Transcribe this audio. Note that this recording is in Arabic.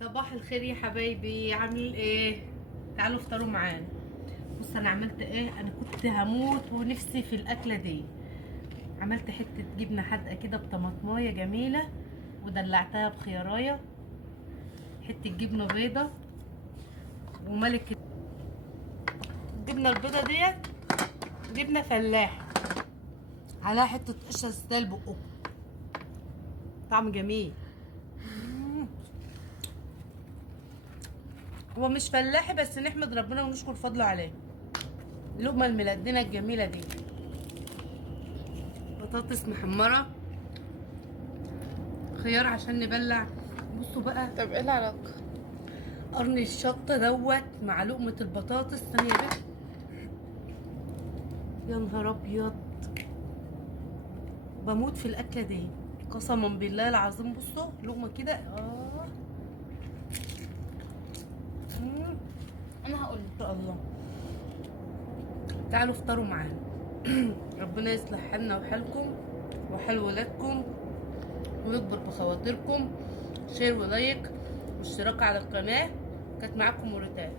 صباح الخير يا حبايبي، عامل ايه؟ تعالوا افطروا معانا. بص انا عملت ايه. انا كنت هموت ونفسي في الاكله دي. عملت حته جبنه حادقه كده بطماطمايه جميله، ودلعتها بخيارايه، حته جبنه بيضه وملك. الجبنه البيضه ديت جبنه فلاح، عليها حته قشره ستايل بقه، طعم جميل. هو مش فلاحي بس نحمد ربنا ونشكر فضله عليه. اللقمه الملدنه الجميله دي، بطاطس محمره، خيار عشان نبلع. بصوا بقى طب ايه العلاقة؟ قرن الشطه دوت مع لقمه البطاطس. ثانيه بقى، يا نهار ابيض، بموت في الاكله دي قسما بالله العظيم. بصوا لقمه كده مم. انا هقول ان شاء الله تعالوا افطروا معانا. ربنا يصلح حالنا وحالكم وحال ولادكم ويكبر بخواطركم. شير ولايك واشتراك على القناه. كانت معاكم موريتان.